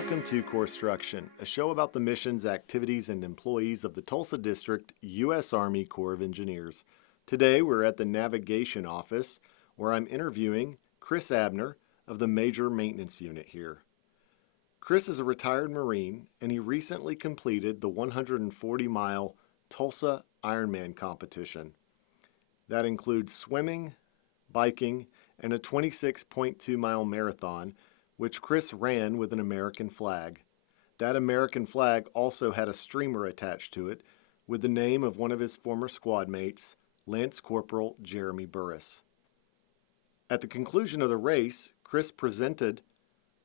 Welcome to Corpstruction, a show about the missions, activities, and employees of the Tulsa District U.S. Army Corps of Engineers. Today we're at the Navigation Office, where I'm interviewing Chris Abner of the Major Maintenance Unit here. Chris is a retired Marine, and he recently completed the 140-mile Tulsa IronMan Competition. That includes swimming, biking, and a 26.2-mile marathon, which Chris ran with an American flag. That American flag also had a streamer attached to it with the name of one of his former squad mates, Lance Cpl Jeremy Burris. At the conclusion of the race, Chris presented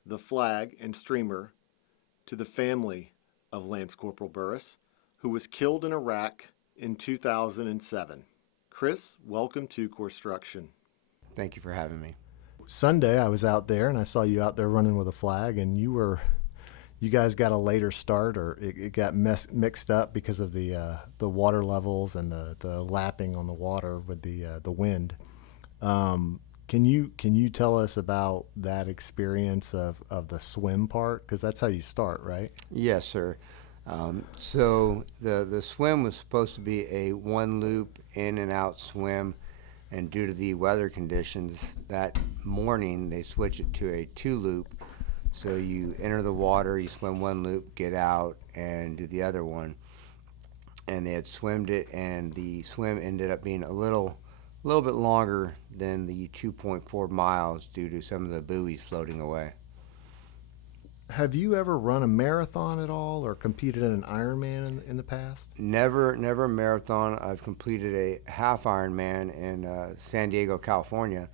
the flag and streamer to the family of Lance Cpl Burris, who was killed in Iraq in 2007. Chris, welcome to Corpstruction. Thank you for having me. Sunday I was out there and I saw you out there running with a flag, and you guys got a later start, or it got mixed up because of the water levels and the lapping on the water with the wind. Can you tell us about that experience of the swim part, because that's how you start, right? Yes, sir. So the swim was supposed to be a one loop in and out swim. And due to the weather conditions, that morning they switched it to a two-loop. So you enter the water, you swim one loop, get out, and do the other one. And they had swimmed it, and the swim ended up being a little bit longer than the 2.4 miles due to some of the buoys floating away. Have you ever run a marathon at all, or competed in an Ironman in the past? Never a marathon. I've completed a half Ironman in San Diego, California,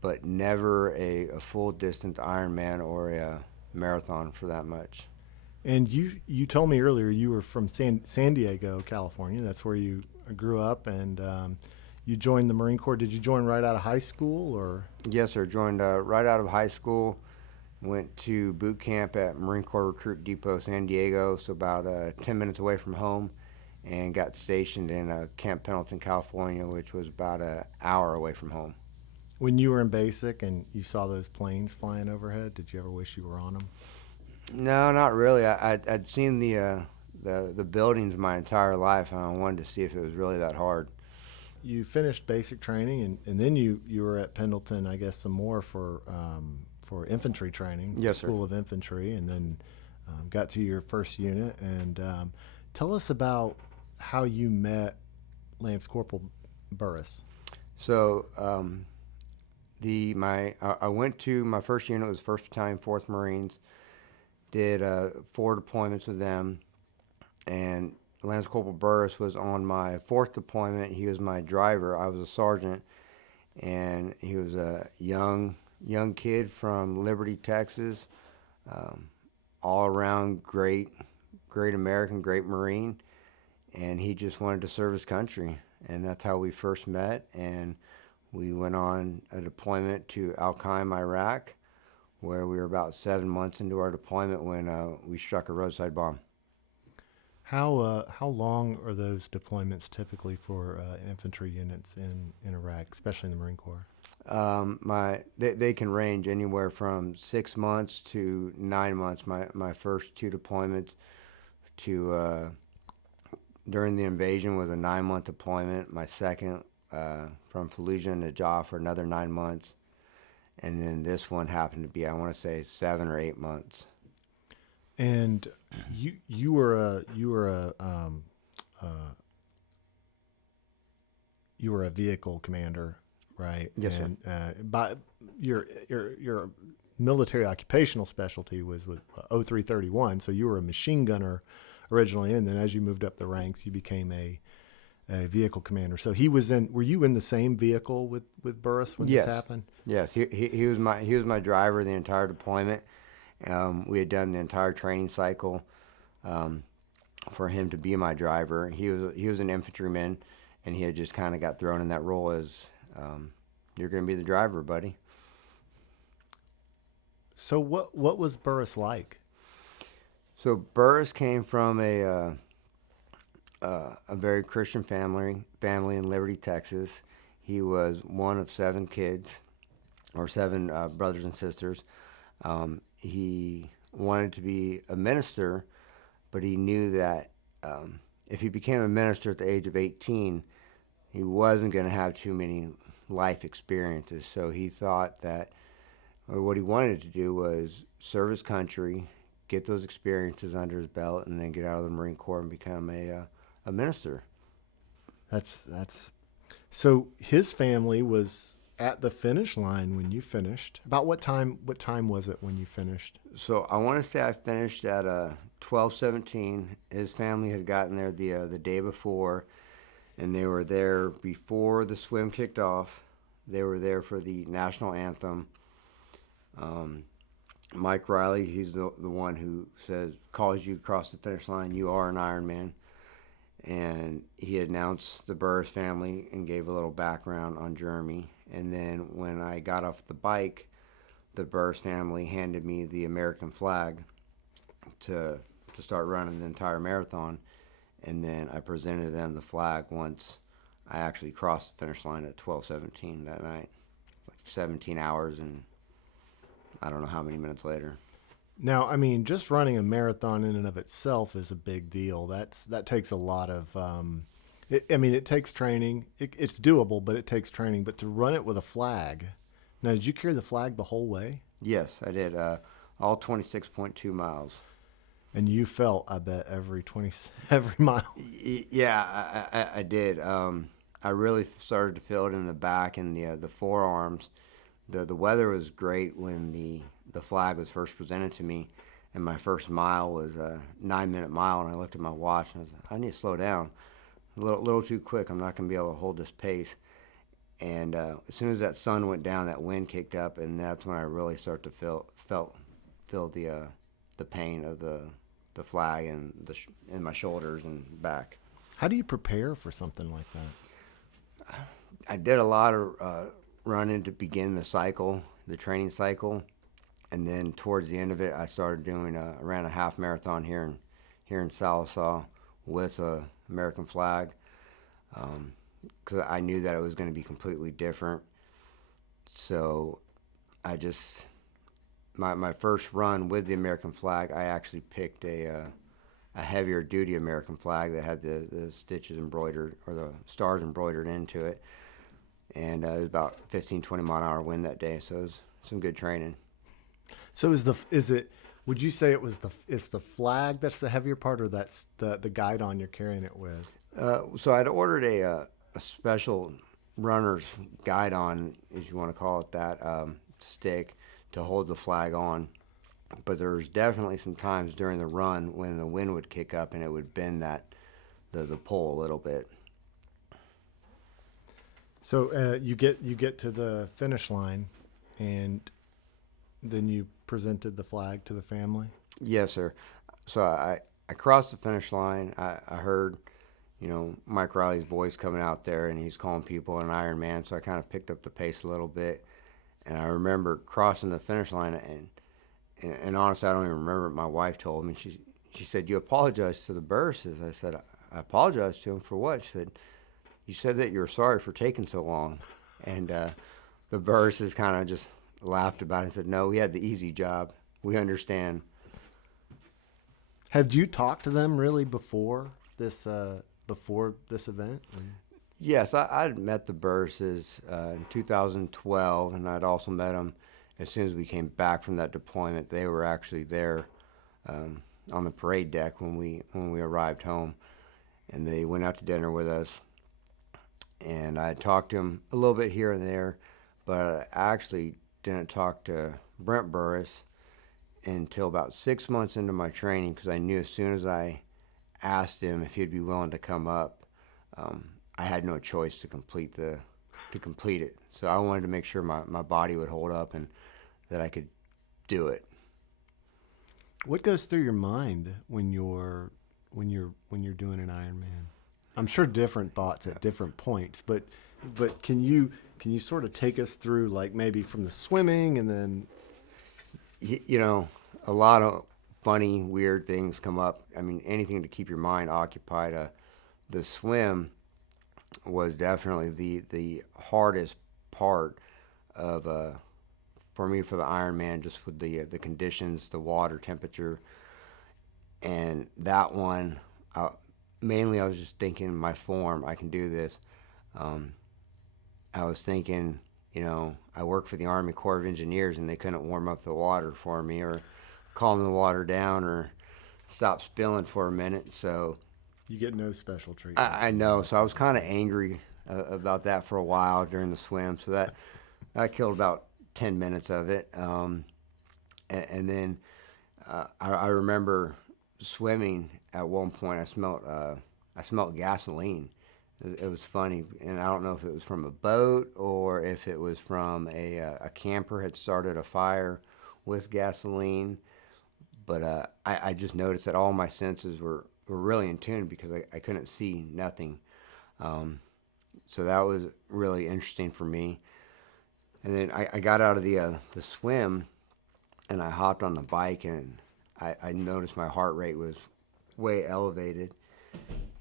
but never a full distance Ironman or a marathon for that much. And you told me earlier you were from San Diego, California. That's where you grew up, and you joined the Marine Corps. Did you join right out of high school, or? Yes, sir. Joined right out of high school. Went to boot camp at Marine Corps Recruit Depot, San Diego, so about 10 minutes away from home, and got stationed in Camp Pendleton, California, which was about an hour away from home. When you were in basic and you saw those planes flying overhead, did you ever wish you were on them? No, not really. I'd seen the buildings my entire life, and I wanted to see if it was really that hard. You finished basic training, and then you were at Pendleton, I guess, some more for infantry training. Yes, sir. School of Infantry, and then got to your first unit. And tell us about how you met Lance Cpl Burris. So I went to my first unit was 1st Battalion, 4th Marines. Did 4 deployments with them, and Lance Cpl Burris was on my 4th deployment. He was my driver. I was a sergeant, and he was a young kid from Liberty, Texas, all around great American, great Marine, and he just wanted to serve his country, and that's how we first met. And we went on a deployment to Qaim, Iraq, where we were about 7 months into our deployment when we struck a roadside bomb. How long are those deployments typically for infantry units in Iraq, especially in the Marine Corps? They can range anywhere from 6 months to 9 months. My first 2 deployments to during the invasion was a 9-month deployment. My second from Fallujah to Jah for another 9 months, and then this one happened to be, I want to say, 7 or 8 months. And you were a vehicle commander, right? Yes, and, sir. But your military occupational specialty was with 0331, so you were a machine gunner originally, and then as you moved up the ranks, you became a vehicle commander. So were you in the same vehicle with Burris when Yes. this happened? Yes, he was my driver the entire deployment. We had done the entire training cycle for him to be my driver. He was an infantryman, and he had just kind of got thrown in that role as you're going to be the driver, buddy. So what was Burris like? So Burris came from a very Christian family in Liberty, Texas. He was one of 7 kids, or 7 brothers and sisters. He wanted to be a minister, but he knew that if he became a minister at the age of 18, he wasn't going to have too many life experiences. So he thought that, or what he wanted to do was serve his country, get those experiences under his belt, and then get out of the Marine Corps and become a minister. That's so his family was at the finish line when you finished. About what time was it when you finished? So I want to say I finished at 12:17. His family had gotten there the day before, and they were there before the swim kicked off. They were there for the national anthem. Mike Riley, he's the one who calls you across the finish line, you are an Ironman. And he announced the Burris family and gave a little background on Jeremy. And then when I got off the bike, the Burris family handed me the American flag to start running the entire marathon. And then I presented them the flag once I actually crossed the finish line at 12:17 that night. Like 17 hours and I don't know how many minutes later. Now, I mean, just running a marathon in and of itself is a big deal. That takes a lot of, it takes training. It's doable, but it takes training. But to run it with a flag. Now, did you carry the flag the whole way? Yes, I did. All 26.2 miles. And you felt, I bet, every mile. Yeah, I did. I really started to feel it in the back and the forearms. The weather was great when the flag was first presented to me, and my first mile was a 9-minute mile, and I looked at my watch and I was like, I need to slow down. A little too quick. I'm not going to be able to hold this pace. And as soon as that sun went down, that wind kicked up, and that's when I really started to feel the pain of the flag and in my shoulders and back. How do you prepare for something like that? I did a lot of running to begin the training cycle, and then towards the end of it, I started ran a half marathon here in Sallisaw with a American flag, because I knew that it was going to be completely different. So my first run with the American flag, I actually picked a heavier duty American flag that had the stitches embroidered, or the stars embroidered into it. And it was about 15-20 mile an hour wind that day, so it was some good training. So would you say it's the flag that's the heavier part, or that's the guidon you're carrying it with? So I'd ordered a special runner's guidon, if you want to call it that, stick to hold the flag on. But there was definitely some times during the run when the wind would kick up and it would bend the pole a little bit. So you get to the finish line, and then you presented the flag to the family? Yes, sir. So I crossed the finish line. I heard, Mike Riley's voice coming out there, and he's calling people an Ironman. So I kind of picked up the pace a little bit, and I remember crossing the finish line, and honestly, I don't even remember what my wife told me. She said, "You apologized to the Burrises." I said, "I apologized to them for what?" She said, "You said that you were sorry for taking so long." And the Burrises kind of just laughed about it and said, "No, we had the easy job. We understand." Have you talked to them really before this event? Yes, I'd met the Burrises in 2012, and I'd also met them as soon as we came back from that deployment. They were actually there on the parade deck when we arrived home, and they went out to dinner with us. And I talked to him a little bit here and there, but I actually didn't talk to Brent Burris until about 6 months into my training, because I knew as soon as I asked him if he'd be willing to come up, I had no choice to complete it. So I wanted to make sure my body would hold up and that I could do it. What goes through your mind when you're doing an Ironman? I'm sure different thoughts at different points, but can you sort of take us through, like, maybe from the swimming and then? A lot of funny, weird things come up. I mean, anything to keep your mind occupied. The swim was definitely the hardest part of for me for the Ironman, just with the conditions, the water temperature, and that one. Mainly, I was just thinking my form. I can do this. I was thinking, I work for the Army Corps of Engineers, and they couldn't warm up the water for me, or calm the water down, or stop spilling for a minute. So You get no special treatment. I know. So I was kind of angry about that for a while during the swim. So that killed about 10 minutes of it. And then I remember swimming at one point. I smelled gasoline. It was funny, and I don't know if it was from a boat or if it was from a camper had started a fire with gasoline. But I just noticed that all my senses were really in tune because I couldn't see nothing. So that was really interesting for me. And then I got out of the swim, and I hopped on the bike, and I noticed my heart rate was way elevated.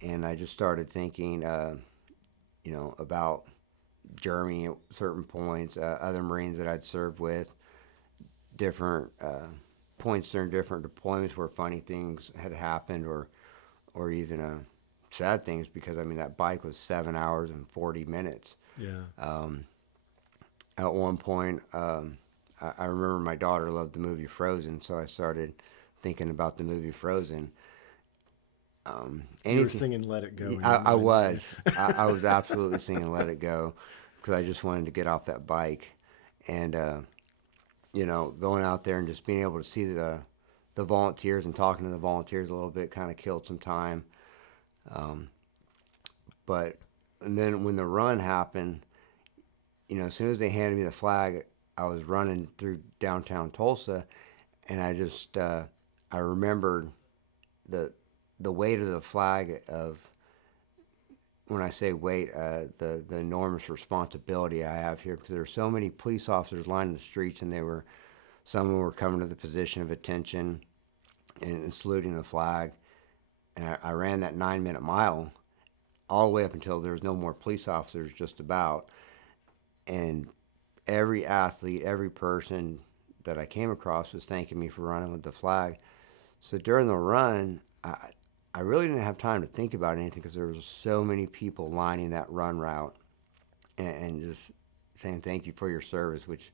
And I just started thinking, about Germany at certain points, other Marines that I'd served with, different points during different deployments where funny things had happened, or even sad things, because that bike was 7 hours and 40 minutes. Yeah. At one point, I remember my daughter loved the movie Frozen, so I started thinking about the movie Frozen. You were singing "Let It Go." in your I mind. was. I was absolutely singing "Let It Go" because I just wanted to get off that bike, and going out there and just being able to see the volunteers and talking to the volunteers a little bit kind of killed some time. And then when the run happened, as soon as they handed me the flag, I was running through downtown Tulsa, and I remembered the weight of the flag, of, when I say weight, the enormous responsibility I have here, because there were so many police officers lining the streets, and some of them were coming to the position of attention and saluting the flag. And I ran that 9-minute mile all the way up until there was no more police officers, just about. And every athlete, every person that I came across was thanking me for running with the flag. So during the run, I really didn't have time to think about anything because there was so many people lining that run route and just saying thank you for your service, which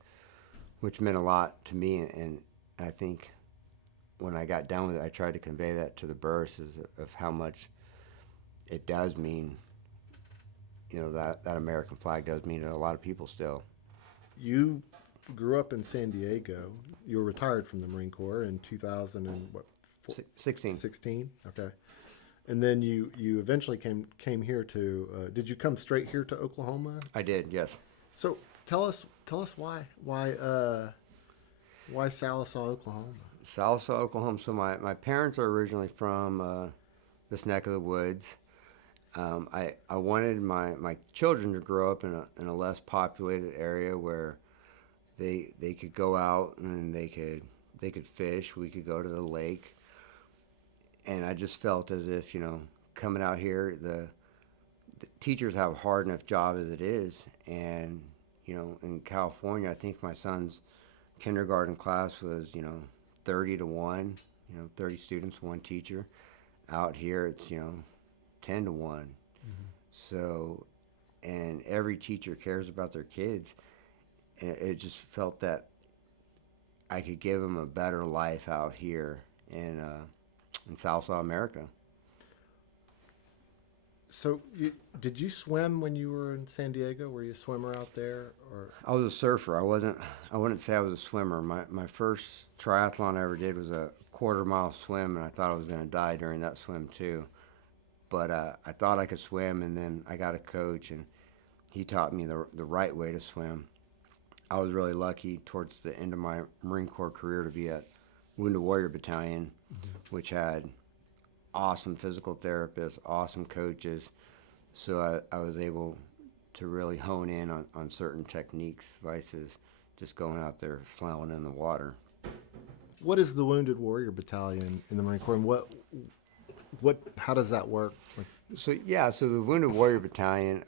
meant a lot to me. And I think when I got done with it, I tried to convey that to the Burrises of how much it does mean, that American flag does mean to a lot of people still. You grew up in San Diego. You were retired from the Marine Corps in 16. 16? Okay. And then you eventually came here to. Did you come straight here to Oklahoma? I did, yes. So tell us why Sallisaw, Oklahoma? Sallisaw, Oklahoma. So my parents are originally from this neck of the woods. I wanted my children to grow up in a less populated area where they could go out and they could fish. We could go to the lake. And I just felt as if, coming out here, the teachers have a hard enough job as it is. And, in California, I think my son's kindergarten class was, 30 to 1, 30 students, 1 teacher. Out here, it's, 10 to 1. Mm-hmm. So, and every teacher cares about their kids. And it just felt that I could give them a better life out here in South America. So, did you swim when you were in San Diego? Were you a swimmer out there, or? I was a surfer. I wouldn't say I was a swimmer. My first triathlon I ever did was a 1/4-mile swim, and I thought I was going to die during that swim too. But I thought I could swim, and then I got a coach, and he taught me the right way to swim. I was really lucky towards the end of my Marine Corps career to be at Wounded Warrior Battalion, mm-hmm. which had awesome physical therapists, awesome coaches. So I was able to really hone in on certain techniques versus just going out there flailing in the water. What is the Wounded Warrior Battalion in the Marine Corps, and how does that work? So the Wounded Warrior Battalion,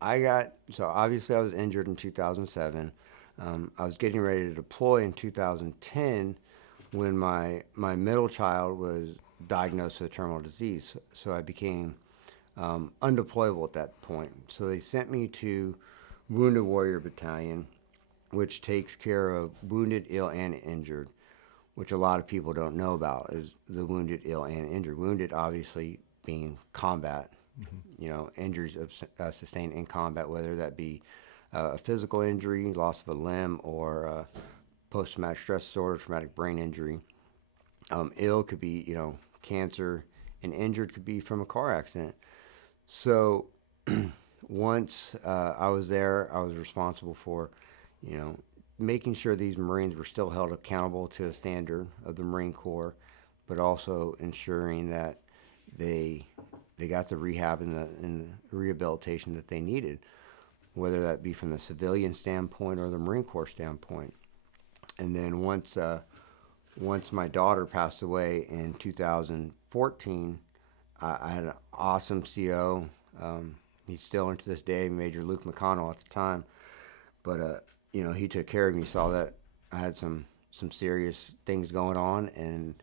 obviously I was injured in 2007. I was getting ready to deploy in 2010 when my middle child was diagnosed with terminal disease. So I became undeployable at that point. So they sent me to Wounded Warrior Battalion, which takes care of wounded, ill, and injured, which a lot of people don't know about is the wounded, ill, and injured. Wounded, obviously, being combat, injuries sustained in combat, whether that be a physical injury, loss of a limb, or post-traumatic stress disorder, traumatic brain injury. Ill could be, cancer, and injured could be from a car accident. So once I was there, I was responsible for, making sure these Marines were still held accountable to the standard of the Marine Corps, but also ensuring that they got the rehab and the rehabilitation that they needed, whether that be from the civilian standpoint or the Marine Corps standpoint. And then once my daughter passed away in 2014, I had an awesome CO. He's still into this day, Major Luke McConnell at the time, but he took care of me. Saw that I had some serious things going on, and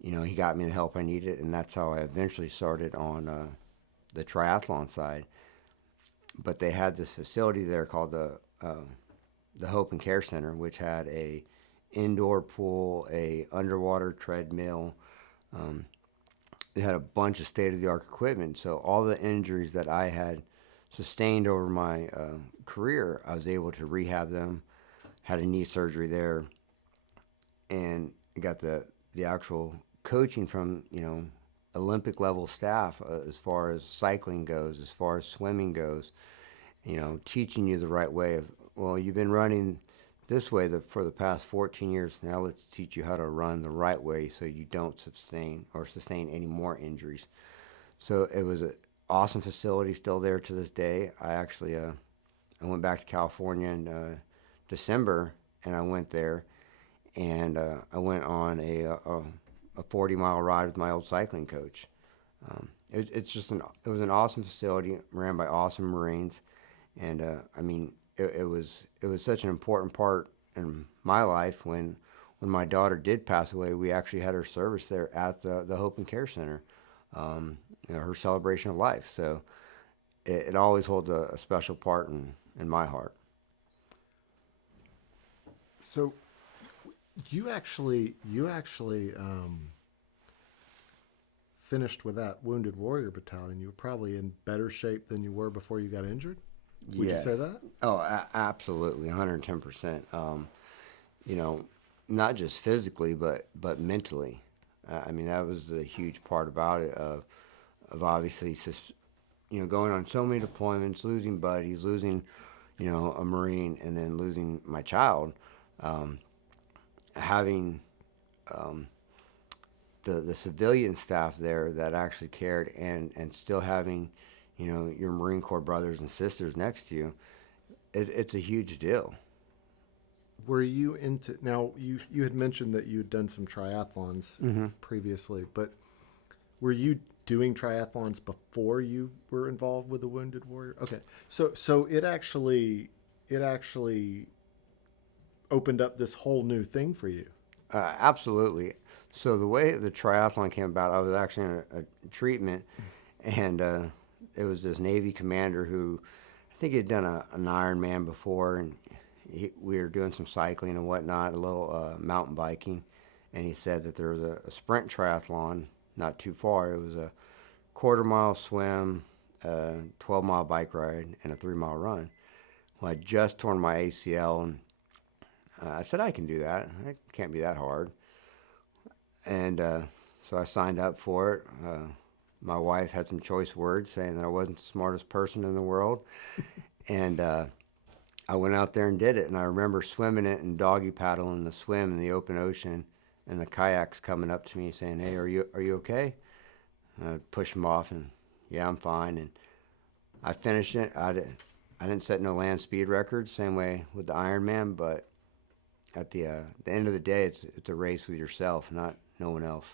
he got me the help I needed, and that's how I eventually started on the triathlon side. But they had this facility there called the Hope and Care Center, which had a indoor pool, a underwater treadmill. They had a bunch of state-of-the-art equipment. So all the injuries that I had sustained over my career, I was able to rehab them. Had a knee surgery there, and got the actual coaching from Olympic level staff as far as cycling goes, as far as swimming goes. Teaching you the right way of, well, you've been running this way for the past 14 years. Now let's teach you how to run the right way so you don't sustain any more injuries. So it was an awesome facility, still there to this day. I actually I went back to California in December, and I went there, and I went on a 40-mile ride with my old cycling coach. It was an awesome facility ran by awesome Marines, and it was such an important part in my life. When my daughter did pass away, we actually had her service there at the Hope and Care Center, her celebration of life. So it always holds a special part in my heart. So you actually finished with that Wounded Warrior Battalion. You were probably in better shape than you were before you got injured. Would Yes. you say that? Oh, absolutely, 110%. Not just physically, but mentally. That was the huge part about it. Of obviously, going on so many deployments, losing buddies, losing, a Marine, and then losing my child. Having the civilian staff there that actually cared, and still having your Marine Corps brothers and sisters next to you, it's a huge deal. Were you into, now you had mentioned that you had done some triathlons previously, but were you doing triathlons before you were involved with the Wounded Warrior? Okay, so it actually opened up this whole new thing for you. Absolutely. So the way the triathlon came about, I was actually in a treatment, and it was this Navy commander who, I think he'd done an Ironman before, and we were doing some cycling and whatnot, a little mountain biking, and he said that there was a sprint triathlon not too far. It was a quarter-mile swim, a 12-mile bike ride, and a 3-mile run. Well, I just torn my ACL, and I said, I can do that. It can't be that hard. And so I signed up for it. My wife had some choice words saying that I wasn't the smartest person in the world. And I went out there and did it. And I remember swimming it and doggy paddling the swim in the open ocean, and the kayaks coming up to me saying, hey, are you okay? And I'd push them off, and yeah, I'm fine. And I finished it. I didn't set no land speed records, same way with the Ironman, but at the end of the day, it's a race with yourself, not no one else.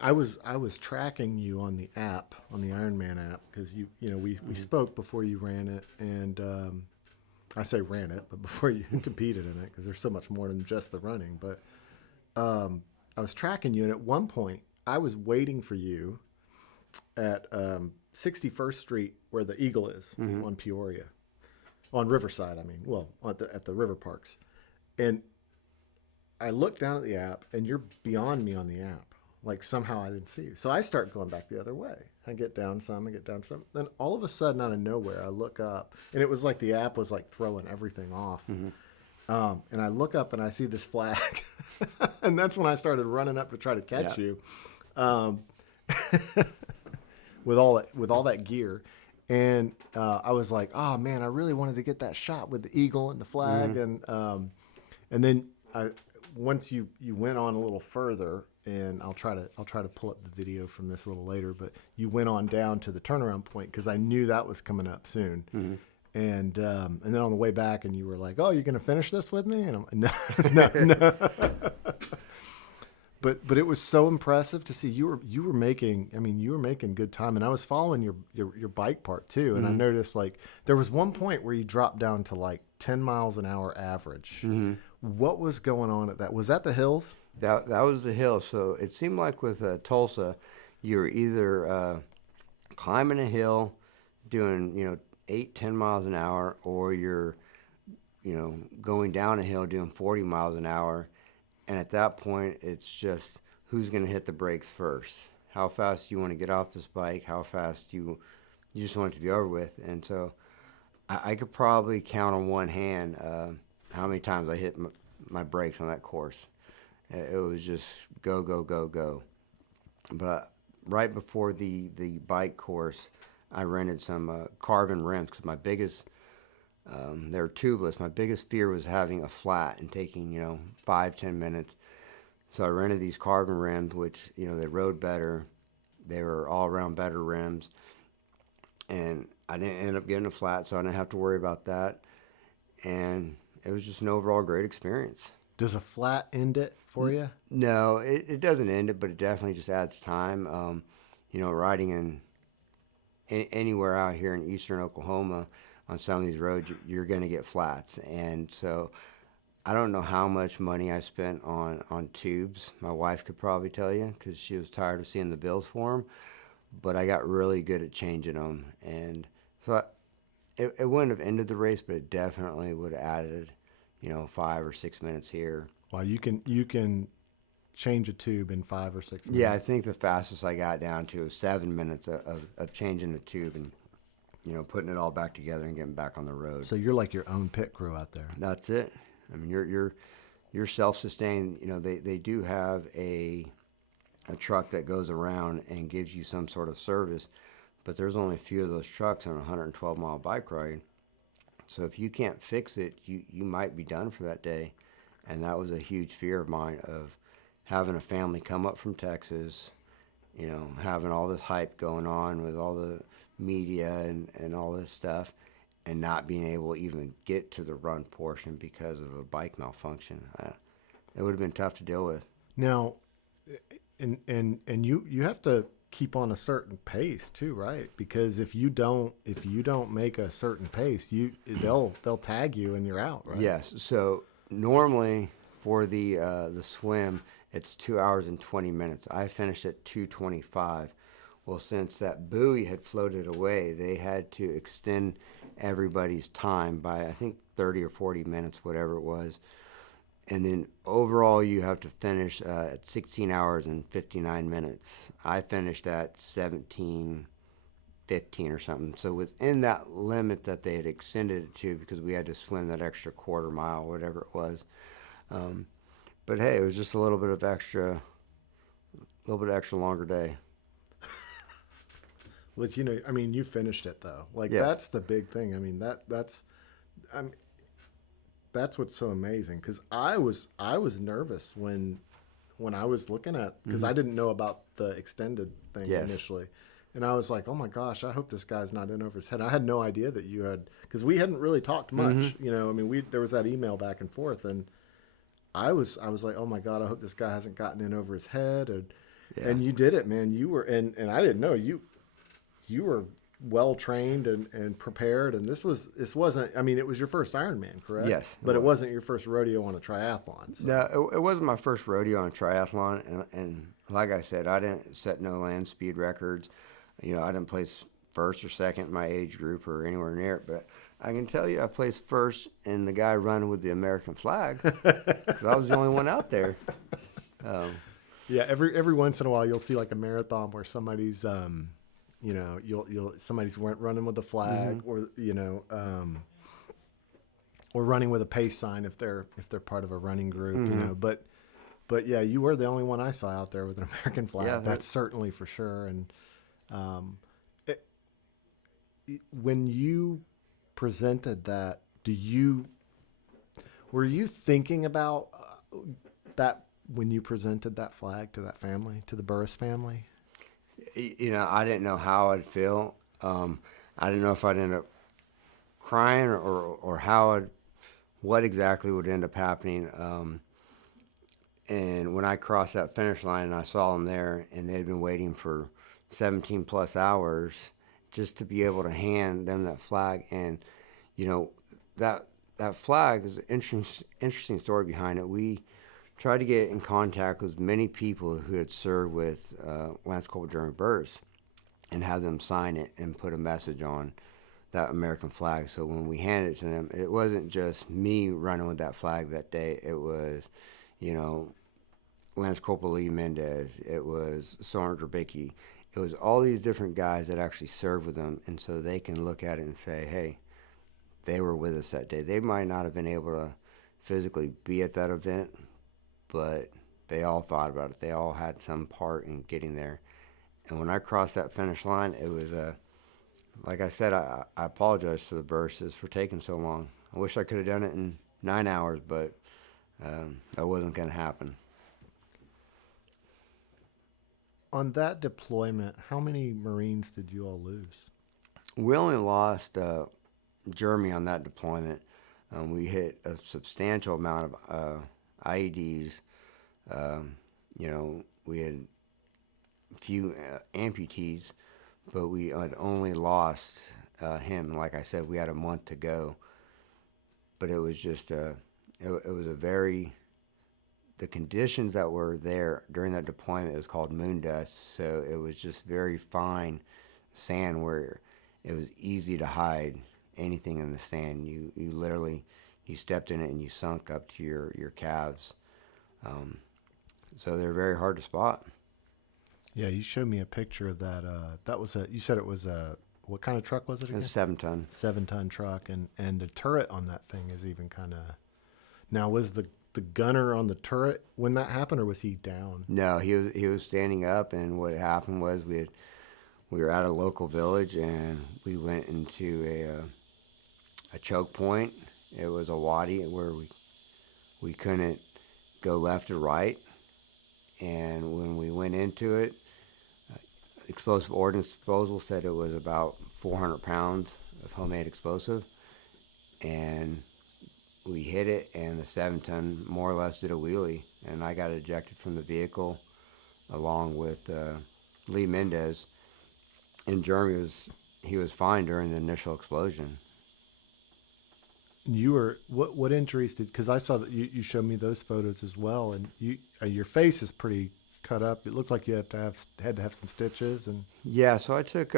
I was tracking you on the app, on the IronMan app, because we spoke before you ran it, and I say ran it, but before you competed in it, because there's so much more than just the running. But I was tracking you, and at one point I was waiting for you at 61st Street, where the Eagle is on Peoria, on Riverside. I mean, well, at the river parks, and I looked down at the app, and you're beyond me on the app. Like somehow I didn't see you. So I start going back the other way. I get down some. Then all of a sudden, out of nowhere, I look up, and it was like the app was like throwing everything off. And I look up and I see this flag, and that's when I started running up to try to catch you, with all that gear. And I was like, oh man, I really wanted to get that shot with the eagle and the flag, and then once you went on a little further. And I'll try to pull up the video from this a little later, but you went on down to the turnaround point because I knew that was coming up soon. And then on the way back, and you were like, "Oh, you're going to finish this with me?" And I'm like, no. But it was so impressive to see you were making. I mean, you were making good time, and I was following your bike part too. And I noticed like there was one point where you dropped down to like 10 miles an hour average. What was going on at that? Was that the hills? That was the hill. So it seemed like with Tulsa, you were either climbing a hill, doing 8-10 miles an hour, or you're going down a hill doing 40 miles an hour. And at that point, it's just who's going to hit the brakes first. How fast you want to get off this bike? How fast you just want it to be over with? And so I could probably count on one hand how many times I hit my brakes on that course. It was just go, go, go, go. But right before the bike course, I rented some carbon rims because my biggest, they're tubeless. My biggest fear was having a flat and taking 5-10 minutes. So I rented these carbon rims, which they rode better. They were all around better rims, and I didn't end up getting a flat, so I didn't have to worry about that. And it was just an overall great experience. Does a flat end it for you? No, it doesn't end it, but it definitely just adds time. Riding in anywhere out here in eastern Oklahoma on some of these roads, you're going to get flats. And so I don't know how much money I spent on tubes. My wife could probably tell you because she was tired of seeing the bills for them. But I got really good at changing them. And so it wouldn't have ended the race, but it definitely would have added 5 or 6 minutes here. Wow, you can change a tube in 5 or 6 minutes. Yeah, I think the fastest I got down to was 7 minutes of changing the tube and putting it all back together and getting back on the road. So you're like your own pit crew out there. That's it. I mean, you're self-sustained. They do have a truck that goes around and gives you some sort of service, but there's only a few of those trucks on a 112-mile bike ride. So if you can't fix it, you might be done for that day. And that was a huge fear of mine, of having a family come up from Texas, having all this hype going on with all the media and all this stuff, and not being able to even get to the run portion because of a bike malfunction. It would have been tough to deal with. Now, and you have to keep on a certain pace too, right? Because if you don't make a certain pace, they'll tag you and you're out, right? Yes. So normally for the swim, it's 2 hours and 20 minutes. I finished at 2:25. Well, since that buoy had floated away, they had to extend everybody's time by I think 30 or 40 minutes, whatever it was. And then overall, you have to finish at 16 hours and 59 minutes. I finished at 17:15 or something. So within that limit that they had extended it to, because we had to swim that extra quarter mile, whatever it was. But hey, it was just a little bit extra longer day. Well, I mean, you finished it though. Like yes. That's the big thing. I mean, that's what's so amazing, because I was nervous when I was looking at, because I didn't know about the extended thing initially, and I was like, oh my gosh, I hope this guy's not in over his head. I had no idea that you had, because we hadn't really talked much. I mean, there was that email back and forth, and I was like, oh my God, I hope this guy hasn't gotten in over his head. Yeah. And you did it, man. You were, and I didn't know you were well trained and prepared. And this wasn't. I mean, it was your first Ironman, correct? Yes, but it wasn't your first rodeo on a triathlon. So. No, it wasn't my first rodeo on a triathlon, and like I said, I didn't set no land speed records. You know, I didn't place first or second in my age group or anywhere near it, but I can tell you I placed first in the guy running with the American flag because I was the only one out there. Yeah, every once in a while you'll see like a marathon where somebody's somebody's running with a flag, or or running with a pace sign if they're part of a running group, but yeah, you were the only one I saw out there with an American flag. Yeah, that's certainly for sure. And when you presented that, were you thinking about that when you presented that flag to that family, to the Burris family? You know, I didn't know how I'd feel. I didn't know if I'd end up crying or what exactly would end up happening. And when I crossed that finish line and I saw them there, and they'd been waiting for 17 plus hours just to be able to hand them that flag. And, you know, that flag is an interesting story behind it. We tried to get in contact with many people who had served with Lance Cpl during Burris and have them sign it and put a message on that American flag. So when we handed it to them, it wasn't just me running with that flag that day. It was, you know, Lance Cpl Lee Mendez. It was Soren Drabicki. It was all these different guys that actually served with them, and so they can look at it and say, hey, they were with us that day. They might not have been able to physically be at that event, but they all thought about it. They all had some part in getting there. And when I crossed that finish line, it was like I said, I apologize to the Burris's for taking so long. I wish I could have done it in 9 hours, but that wasn't going to happen. On that deployment, how many Marines did you all lose? We only lost Jeremy on that deployment. We hit a substantial amount of IEDs. We had a few amputees, but we had only lost him. Like I said, we had a month to go, but it was just it was a very, the conditions that were there during that deployment, it was called moon dust, so it was just very fine sand where it was easy to hide anything in the sand. You literally, you stepped in it and you sunk up to your calves. So they're very hard to spot. Yeah, you showed me a picture of that. That was you said it was what kind of truck was it again? It's a 7-ton. 7-ton truck, and the turret on that thing is even kind of. Now, was the gunner on the turret when that happened, or was he down? No, he was standing up, and what happened was we were at a local village, and we went into a choke point. It was a wadi where we couldn't go left or right, and when we went into it, explosive ordnance disposal said it was about 400 pounds of homemade explosive, and we hit it, and the 7-ton more or less did a wheelie, and I got ejected from the vehicle along with Lee Mendez, and Jeremy was fine during the initial explosion. You were what injuries did? Because I saw that you showed me those photos as well, and your face is pretty cut up. It looks like you had to have some stitches. And yeah, so I took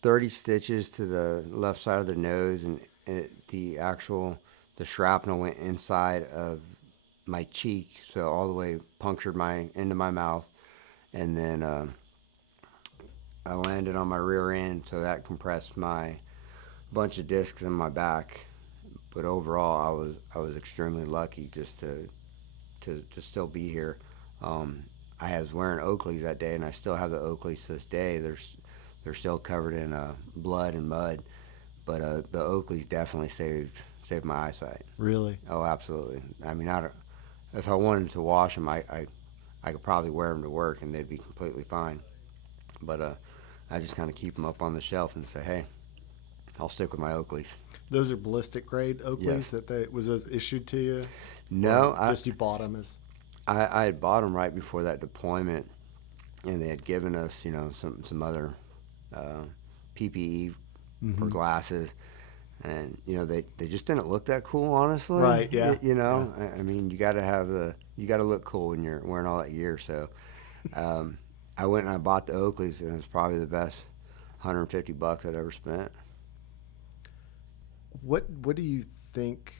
30 stitches to the left side of the nose, and the shrapnel went inside of my cheek, so all the way punctured into my mouth, and then I landed on my rear end, so that compressed my bunch of discs in my back. But overall, I was extremely lucky just to still be here. I was wearing Oakleys that day, and I still have the Oakleys to this day. They're still covered in blood and mud, but the Oakleys definitely saved my eyesight. Really? Oh, absolutely. I mean, if I wanted to wash them, I could probably wear them to work, and they'd be completely fine. But I just kind of keep them up on the shelf and say, hey, I'll stick with my Oakleys. Those are ballistic grade Oakleys. Yes. Was those issued to you? No, you bought them as. I had bought them right before that deployment, and they had given us, some other PPE for glasses, and they just didn't look that cool, honestly. Right. Yeah. Yeah. I mean, you got to look cool when you're wearing all that gear. So, I went and I bought the Oakleys, and it was probably the best $150 I'd ever spent. What do you think?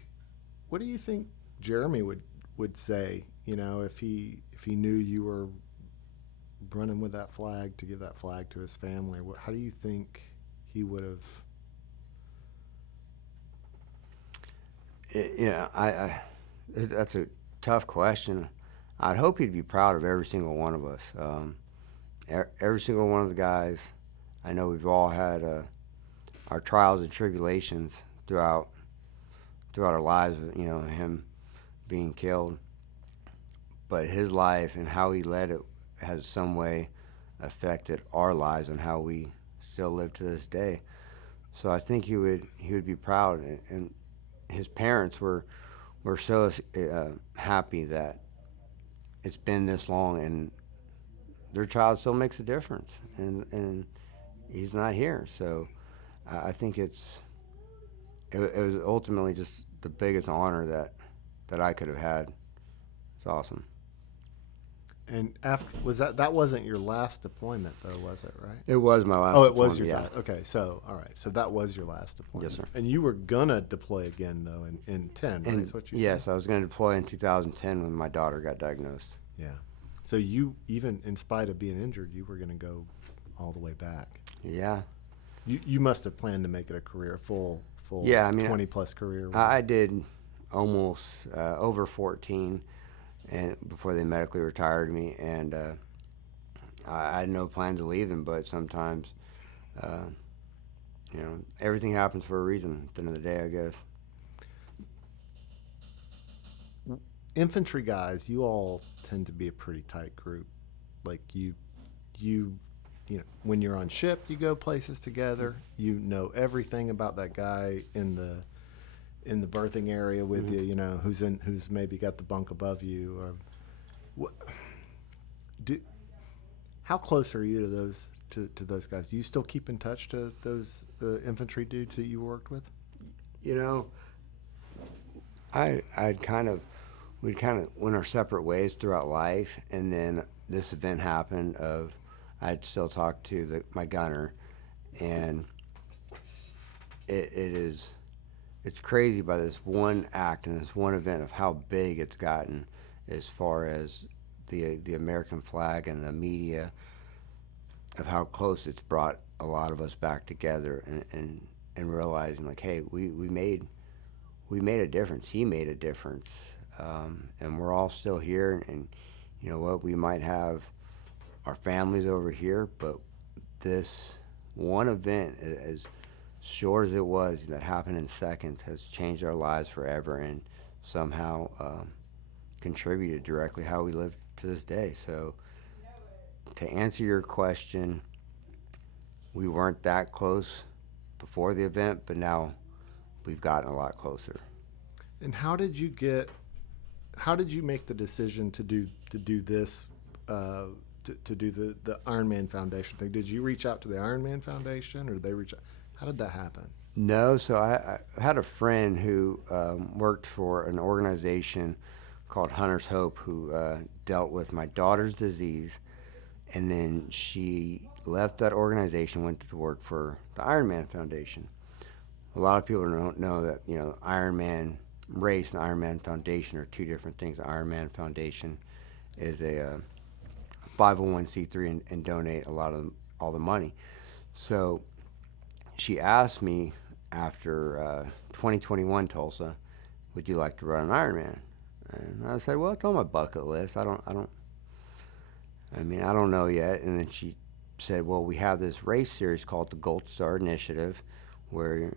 What do you think Jeremy would say? If he knew you were running with that flag, to give that flag to his family. How do you think he would have? That's a tough question. I'd hope he'd be proud of every single one of us. Every single one of the guys. I know we've all had our trials and tribulations throughout our lives. Him being killed, but his life and how he led it has some way affected our lives and how we still live to this day. So I think he would be proud, and his parents were so happy that it's been this long and their child still makes a difference, and he's not here. So I think it was ultimately just the biggest honor that I could have had. It's awesome. And that wasn't your last deployment, though, was it? Right? It was my last. Oh, it was your deployment, last. Okay, so all right, so that was your last deployment. Yes, sir. And you were gonna deploy again though in 10, right? That's what you said. Yes, I was going to deploy in 2010 when my daughter got diagnosed. Yeah. So you, even in spite of being injured, you were gonna go all the way back. Yeah. You must have planned to make it a career, full. Yeah, I mean, 20+ career. I did almost over 14, and before they medically retired me, and I had no plan to leave them. But sometimes, everything happens for a reason. At the end of the day, I guess. Infantry guys, you all tend to be a pretty tight group. Like you when you're on ship, you go places together. You know everything about that guy in the berthing area with you. Who's maybe got the bunk above you, or what? How close are you to those guys? Do you still keep in touch to those infantry dudes that you worked with? We'd kind of went our separate ways throughout life, and then this event happened. I'd still talk to my gunner, and it's crazy by this one act and this one event of how big it's gotten as far as the American flag and the media, of how close it's brought a lot of us back together, and realizing like, hey, we made a difference. He made a difference, and we're all still here. And you know what? We might have our families over here, but this one event, as short as it was, that happened in seconds, has changed our lives forever, and somehow contributed directly how we live to this day. So to answer your question, we weren't that close before the event, but now we've gotten a lot closer. And how did you make the decision to do this, to do the IronMan Foundation thing? Did you reach out to the IronMan Foundation, or did they reach out? How did that happen? No, so I had a friend who worked for an organization called Hunter's Hope, who dealt with my daughter's disease, and then she left that organization, went to work for the IronMan Foundation. A lot of people don't know that Ironman race and IronMan Foundation are two different things. The IronMan Foundation is a 501c3 and donate all the money. So she asked me after 2021 Tulsa, would you like to run an Ironman? And I said, well, it's on my bucket list. I don't know yet. And then she said, well, we have this race series called the Gold Star Initiative, where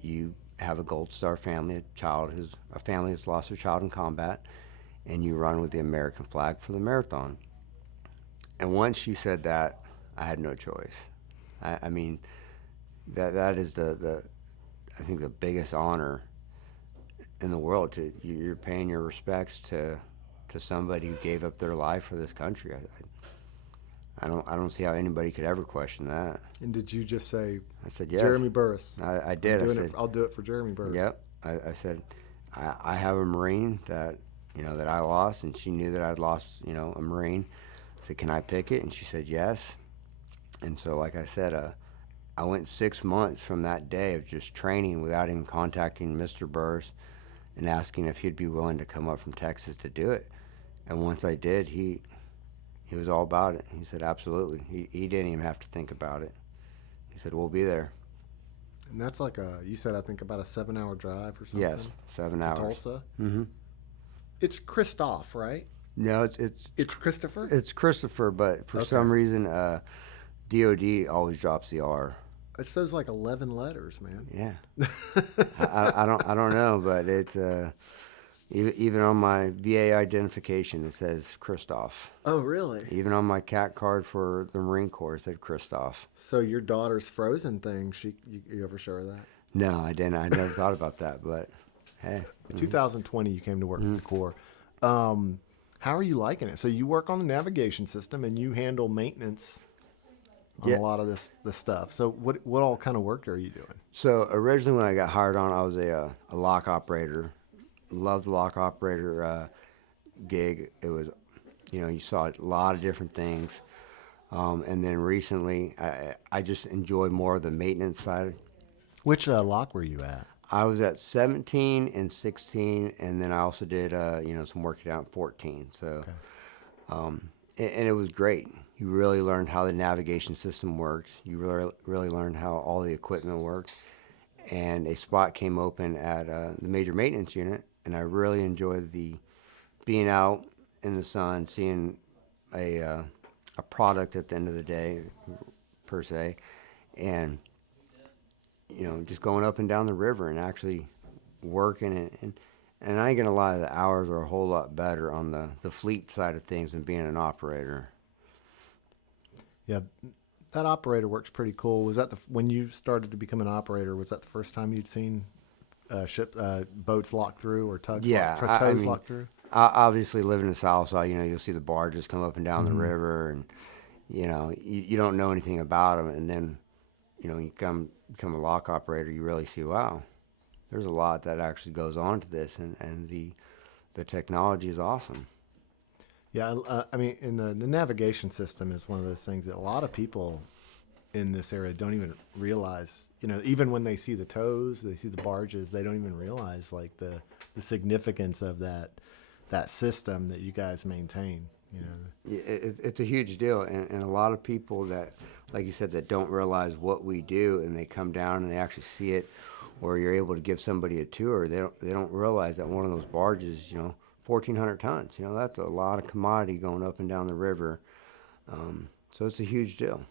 you have a Gold Star family, a family that's lost their child in combat, and you run with the American flag for the marathon. And once she said that, I had no choice. I mean, that is I think the biggest honor in the world. You're paying your respects to somebody who gave up their life for this country. I don't see how anybody could ever question that. And did you just say, I said, yes. Jeremy Burris? I did. I said, I'll do it for Jeremy Burris. yep. I said, I have a Marine that, that I lost, and she knew that I'd lost, a Marine. I said, can I pick it? And she said, yes. And so, like I said, I went 6 months from that day of just training without even contacting Mr. Burris and asking if he'd be willing to come up from Texas to do it. And once I did, he was all about it. He said, absolutely. He didn't even have to think about it. He said, we'll be there. And that's like you said, I think about a 7-hour drive or something? Yes, 7 hours. Tulsa? Mm-hmm. It's Christoph, right? No, It's Christopher? It's Christopher, but for some reason, DOD always drops the R. It says like 11 letters, man. Yeah. I don't know, but it's even on my VA identification it says Christoph. Oh, really? Even on my CAT card for the Marine Corps it said Christoph. So your daughter's Frozen thing, you ever show her that? No, I didn't. I never thought about that, but hey. In 2020 you came to work for the Corps. How are you liking it? So you work on the navigation system and you handle maintenance on a lot of this stuff. So what all kind of work are you doing? So originally when I got hired on, I was a lock operator. Loved the lock operator gig. It was, you saw a lot of different things. And then recently, I just enjoyed more of the maintenance side. Which lock were you at? I was at 17 and 16, and then I also did, some work down at 14. So, and it was great. You really learned how the navigation system worked. You really learned how all the equipment worked. And a spot came open at the major maintenance unit, and I really enjoyed being out in the sun, seeing a product at the end of the day, per se, and just going up and down the river and actually working. And I ain't gonna lie, the hours are a whole lot better on the fleet side of things than being an operator. Yeah, that operator works pretty cool. Was that when you started to become an operator? Was that the first time you'd seen boats locked through or tows locked through? Obviously, living in the South Side, you'll see the barges come up and down the river, and you don't know anything about them, and then you become a lock operator, you really see, wow, there's a lot that actually goes on to this, and the technology is awesome. Yeah, I mean, in the navigation system is one of those things that a lot of people in this area don't even realize. Even when they see the tows, they see the barges, they don't even realize like the significance of that system that you guys maintain. It's a huge deal, and a lot of people that, like you said, that don't realize what we do, and they come down and they actually see it, or you're able to give somebody a tour. They don't realize that one of those barges, 1,400 tons. That's a lot of commodity going up and down the river. So it's a huge deal.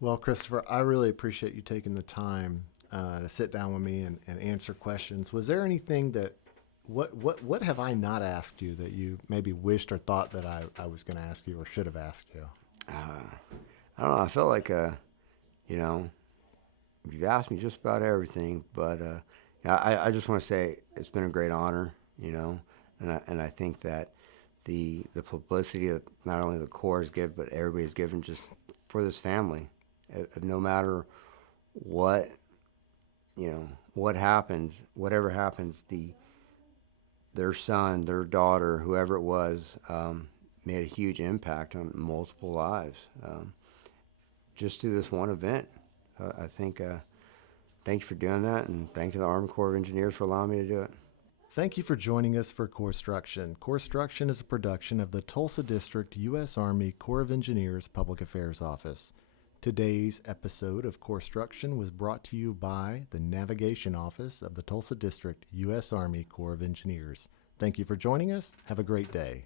Well, Christopher, I really appreciate you taking the time to sit down with me and answer questions. Was there anything that what have I not asked you that you maybe wished or thought that I was going to ask you or should have asked you? I don't know. I felt like you've asked me just about everything, but I just want to say it's been a great honor, and I think that the publicity that not only the Corps has given, but everybody's given just for this family, no matter what, what happens, whatever happens, their son, their daughter, whoever it was, made a huge impact on multiple lives, just through this one event. I think, thank you for doing that, and thank you to the Army Corps of Engineers for allowing me to do it. Thank you for joining us for Corpstruction. Corpstruction is a production of the Tulsa District U.S. Army Corps of Engineers Public Affairs Office. Today's episode of Corpstruction was brought to you by the Navigation Office of the Tulsa District U.S. Army Corps of Engineers. Thank you for joining us. Have a great day.